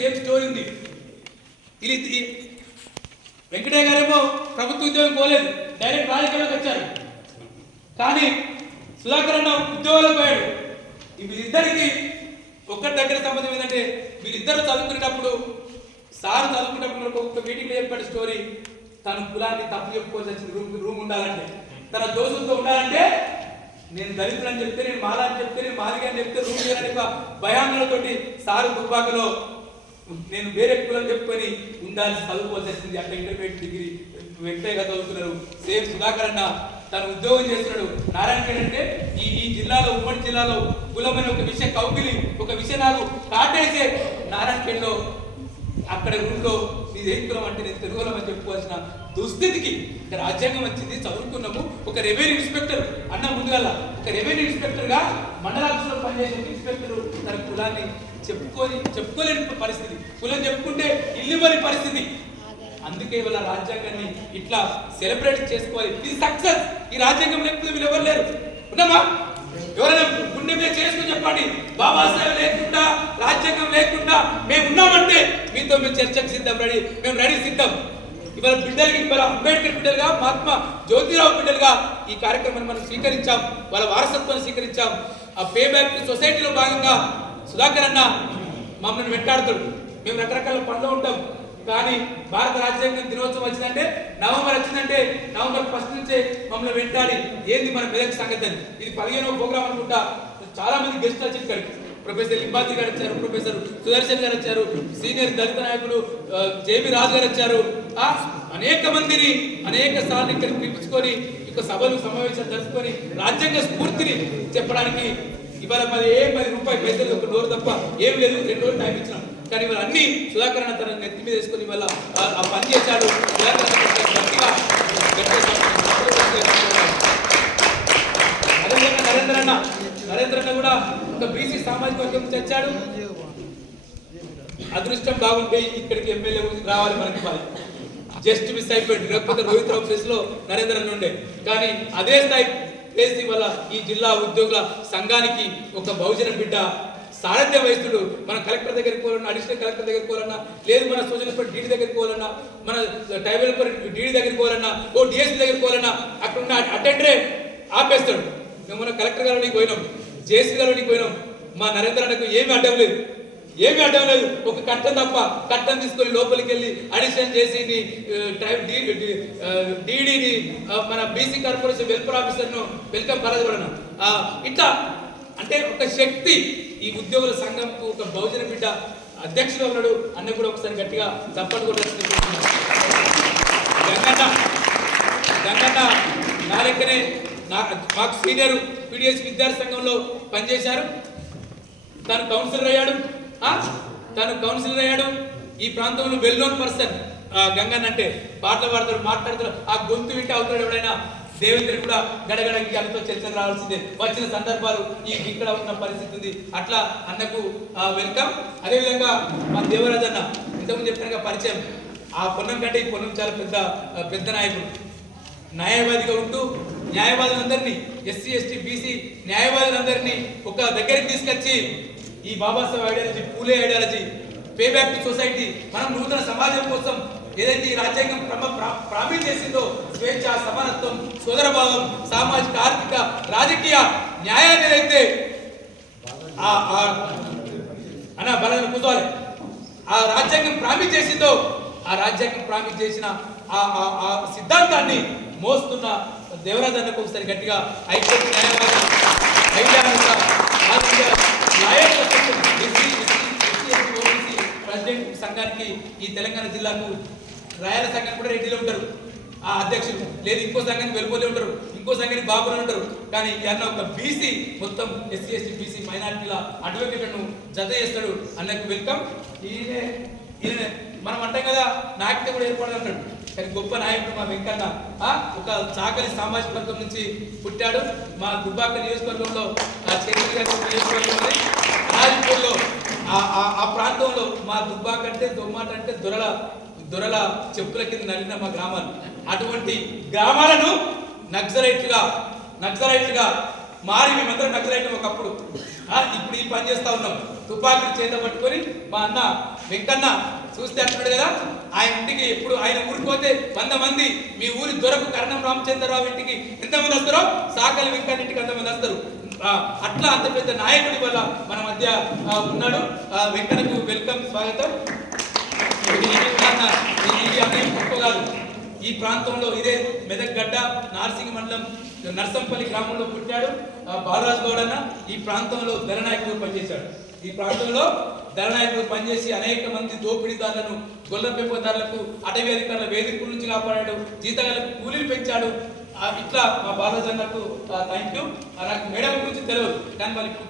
Same story ఉంది. ఇది వెంకటయ్య గారేమో ప్రభుత్వ ఉద్యోగం పోలేదు, డైరెక్ట్ రాజకీయాలకు వచ్చారు. కానీ సుధాకర్ అన్న ఉద్యోగాలకు పోయాడు. వీళ్ళిద్దరికి ఒక్కటి దగ్గర సంబంధం ఏంటంటే వీళ్ళిద్దరు చదువుకునేటప్పుడు సార్ చదువుకునేటప్పుడు ఒక మీటింగ్లో చెప్పాడు స్టోరీ. తన కులాన్ని తప్పు చెప్పుకోవాల్సి వచ్చింది. రూమ్ ఉండాలంటే, తన దోస్తులతో ఉండాలంటే నేను దళితులని చెప్తే, నేను మాలా అని చెప్తే, నేను మాదిగా అని చెప్తే రూమ్ చేయాలని భయాందోళనతోటి సారు దుబ్బాకలో నేను వేరే కులం చెప్పుకొని ఉండాల్సి చదువుకోవాల్సి వచ్చింది. అక్కడ ఇంటర్మీడియట్ డిగ్రీ వెంకటయ్య చదువుతున్నారు. సేమ్ సుధాకర్ అన్న తను ఉద్యోగం చేస్తున్నాడు. నారాయణఖేడ్ అంటే ఈ జిల్లాలో, ఉమ్మడి జిల్లాలో కులమైన ఒక విషయం కౌగిలి, ఒక విషయం నాకు కాటేసే నారాయణఖేడ్లో అక్కడ రూమ్లో నీదేం కులం అంటే నేను తెలుగులం అని చెప్పుకోవాల్సిన దుస్థితికి రాజ్యాంగం వచ్చింది. చదువుకున్నాము. ఒక రెవెన్యూ ఇన్స్పెక్టర్ అన్న ముందుగల ఒక రెవెన్యూ ఇన్స్పెక్టర్గా మండలాఫీసులో పనిచేసే ఇన్స్పెక్టర్ తన కులాన్ని చెప్పుకోలేని పరిస్థితి, కులం చెప్పుకుంటే ఇల్లుమని పరిస్థితి. అందుకే వాళ్ళ రాజ్యాంగాన్ని ఇట్లా సెలబ్రేట్ చేసుకోవాలి. ఇది సక్సెస్. ఈ రాజ్యాంగం లేకపోతే వీళ్ళు ఎవరు లేరు. ఉన్నామా? ఎవరైనా గుండె మీద చేసుకుని చెప్పండి, బాబాసాహెబ్ లేకుండా, రాజ్యాంగం లేకుండా మేము ఉన్నామంటే మీతో మేము చర్చకు సిద్ధం, మేము రెడీ సిద్ధం. ఇవాళ బిడ్డలకి, ఇవాళ అంబేద్కర్ బిడ్డలుగా, మహాత్మా జ్యోతిరావు బిడ్డలుగా ఈ కార్యక్రమాన్ని మనం స్వీకరించాం. వాళ్ళ వారసత్వాన్ని స్వీకరించాం. ఆ పే బ్యాక్ సొసైటీలో భాగంగా సుధాకర్ అన్న మమ్మల్ని వెంటాడుతాడు. మేము రకరకాల పనులు ఉంటాం. కానీ భారత రాజ్యాంగం దినోత్సవం వచ్చిందంటే, నవంబర్ వచ్చిందంటే నవంబర్ 1 నుంచే మమ్మల్ని వెంటాడి ఏంది మన మెదక్ సంగతి అని. ఇది 15వ ప్రోగ్రాం అనుకుంటా. చాలా మంది గెస్ట్ వచ్చి ఇక్కడికి ప్రొఫెసర్ లింబాద్రి గారు వచ్చారు, ప్రొఫెసర్ సుదర్శన్ గారు వచ్చారు, సీనియర్ దళిత నాయకులు జేబీ రాజు గారు వచ్చారు. అనేక మందిని అనేక సార్లు ఇక్కడికి పిలిపించుకొని ఇక సభలు సమావేశాలు జరుపుకొని రాజ్యాంగ స్ఫూర్తిని చెప్పడానికి ఇవాళ మరి రూపాయి పైసలు ఒక డోర్ తప్ప ఏం లేదు. 2 రోజులు టైం ఇచ్చినాం. కానీ ఇవాళ అన్ని సుధాకర్ అన్న తన నెత్తి మీద వేసుకొని ఇవాళ ఆ పని చేశాడు. నరేంద్ర అన్న కూడా ఒక బీసీ సామాజిక వర్గం నుంచి వచ్చాడు. అదృష్టం బాగుంటే ఇక్కడికి ఎమ్మెల్యే రావాలి మనకి. జస్ట్ మిస్ అయిపోయింది. లేకపోతే రోహిత్ రావు ఫేస్ లో నరేంద్ర అన్న ఉండే. కానీ అదే స్థాయి చేసి వల్ల ఈ జిల్లా ఉద్యోగుల సంఘానికి ఒక బహుజన బిడ్డ సారథ్యం వహిస్తుడు. మన కలెక్టర్ దగ్గరికి పోవాలన్నా, అడిషనల్ కలెక్టర్ దగ్గరికి పోవాలన్నా, లేదు మన సోషల్ వెల్ఫేర్ డీడీ దగ్గరికి పోవాలన్నా, మన ట్రైబల్ వెల్ఫేర్ డీడీ దగ్గరికి పోవాలన్నా, డిఎస్పీ దగ్గరికి పోవాలన్నా అక్కడ ఉన్న అటెండరే ఆపేస్తాడు. మేము మన కలెక్టర్ గారికి పోయినాం, జేసీ గారికి పోయినాం. మా నరేంద్ర అన్నకు ఏమీ అడ్డం లేదు. ఒక కట్టం తప్ప, కట్టం తీసుకొని లోపలికి వెళ్ళి అడిషన్ చేసి డీడీని, మన బీసీ కార్పొరేషన్ వెల్ఫేర్ ఆఫీసర్ను వెల్కమ్ పరదబడను. ఇట్లా అంటే ఒక శక్తి ఈ ఉద్యోగుల సంఘంకు. ఒక బహుజన బిడ్డ అధ్యక్షుడు ఉన్నాడు. అన్న కూడా ఒకసారి గట్టిగా చప్పట్లు కూడా గంగన్న నా లెక్కనే మాకు సీనియర్ పీడిఎస్ విద్యార్థి సంఘంలో పనిచేశారు. తను కౌన్సిలర్ అయ్యాడు. ఈ ప్రాంతంలో వెల్ నోన్ పర్సన్ గంగన్న అంటే. పాటలు పాడతాడు, మాట్లాడతాడు. ఆ గొంతు వింటే అవుతాడు ఎవడైనా. దేవేంద్ర కూడా గడగడకి అన్నతో చర్చలు రావాల్సిందే. వచ్చిన సందర్భాలు ఇక్కడ ఉన్న పరిస్థితి ఉంది. అట్లా అన్నకు వెల్కమ్. అదేవిధంగా మా దేవరాజు అన్న ఇంతకుముందు చెప్పినగా పరిచయం. ఆ పొన్నం కంటే ఈ పొన్నం చాలా పెద్ద నాయకుడు. న్యాయవాదిగా ఉంటూ న్యాయవాదులందరినీ, ఎస్సీ ఎస్టీ బీసీ న్యాయవాదులందరినీ ఒక దగ్గరికి తీసుకొచ్చి ఈ Babasaheb ideology, Phule ideology, pay back to society, మనం నూతన సమాజం కోసం ఏదైతే ఈ రాజ్యాంగం ప్రామిస్ చేసిందో స్వేచ్ఛ, సమానత్వం, సోదరభావం, సామాజిక, ఆర్థిక, రాజకీయ న్యాయాన్ని ఏదైతే కూర్చోవాలి ఆ రాజ్యాంగం ప్రామిస్ చేసిందో, ఆ రాజ్యాంగం ప్రామిస్ చేసిన ఆ సిద్ధాంతాన్ని మోస్తున్న దేవరాజు అన్నకు ఒకసారి గట్టిగా హైకోర్టు న్యాయవాది ప్రెసిడెంట్ సంఘానికి, ఈ తెలంగాణ జిల్లాకు రాయల సంఘం కూడా రెడ్డిలో ఉంటారు ఆ అధ్యక్షులు. లేదు ఇంకో సంఘానికి వెలుపోలే ఉంటారు, ఇంకో సంఘానికి బాబులు ఉంటారు. కానీ అన్న ఒక బీసీ మొత్తం ఎస్సీ ఎస్టీ బీసీ మైనార్టీల అడ్వకేట్ను జత చేస్తాడు. అన్నకు వెల్కమ్. ఈయన మనం అంటాం కదా నాయకుడు కూడా ఏర్పడాలి అంటాడు. కానీ గొప్ప నాయకుడు మా వెంకన్న. ఒక చాకలి సామాజిక వర్గం నుంచి పుట్టాడు. మా దుబ్బాక నియోజకవర్గంలో నియోజకవర్గంలో రాజపూర్లో ఆ ప్రాంతంలో మా దుబ్బాక అంటే దొమ్మాట అంటే దొరల చెప్పుల కింద నలిగిన మా గ్రామాలు. అటువంటి గ్రామాలను నక్సలైట్లుగా మారి మేమందరం నక్సలైట్ ఒకప్పుడు. ఇప్పుడు ఈ పని చేస్తా ఉన్నాం. తుపాకులు చేత పట్టుకొని మా అన్న వెంకన్న చూస్తే అంటున్నాడు కదా, ఆయన ఇంటికి ఎప్పుడు ఆయన ఊరికి పోతే 100 మంది, మీ ఊరి దొరకు కరణం రామచంద్రరావు ఇంటికి ఎంతమంది వస్తారో సాకలి వెంకన్న ఇంటికి అంతమంది వస్తారు. అట్లా అంత పెద్ద నాయకుడి వల్ల మన మధ్య ఉన్నాడు. వెంకన్నకు వెల్కమ్, స్వాగతం. కాదు, ఈ ప్రాంతంలో ఇదే మెదక్ గడ్డ నార్సింగ్ మండలం నర్సంపల్లి గ్రామంలో పుట్టాడు బాలరాజు గౌడ్ అన్న. ఈ ప్రాంతంలో ధననాయకుడు పనిచేశాడు. ఈ ప్రాంతంలో ధననాయకుడు పనిచేసి అనేక మంది దోపిడీదారులను, గొల్ల పెంపదారులకు, అటవీ అధికారుల వేదికల నుంచి కాపాడాడు, జీతాలకు కూలీలు పెంచాడు. ఇట్లా మా బాలరాజు అన్నకు థ్యాంక్ యూ. నాకు మేడం గురించి తెలియదు కానీ వాళ్ళకి